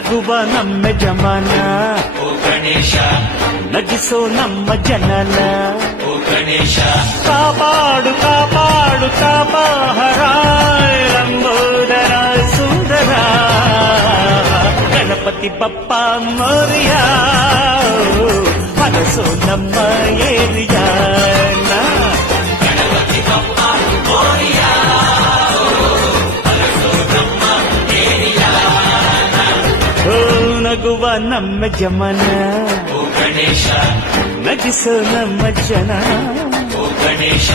ನಗುವ ನಮ್ಮ ಜಮಾನ ಓ ಗಣೇಶ ನಗಿಸೋ ನಮ್ಮ ಜನನ ಓ ಗಣೇಶ ಕಾಪಾಡು ಕಾಪಾಡು ಕಾಪಾಹರ ಲಂಬೋದರ ಸುಂದರ ಗಣಪತಿ ಬಪ್ಪ ಮೋರಿಯ ಮನಸ್ಸು ನಮ್ಮ ಏರಿಯಾನ ಗಣಪತಿ ಬಪ್ಪ ಮೋರಿಯ ಓ ನಗುವ ನಮ್ಮ ಜಮನ ಓ ಗಣೇಶ ನಗಿಸೋ ನಮ್ಮ ಜನ ಓ ಗಣೇಶ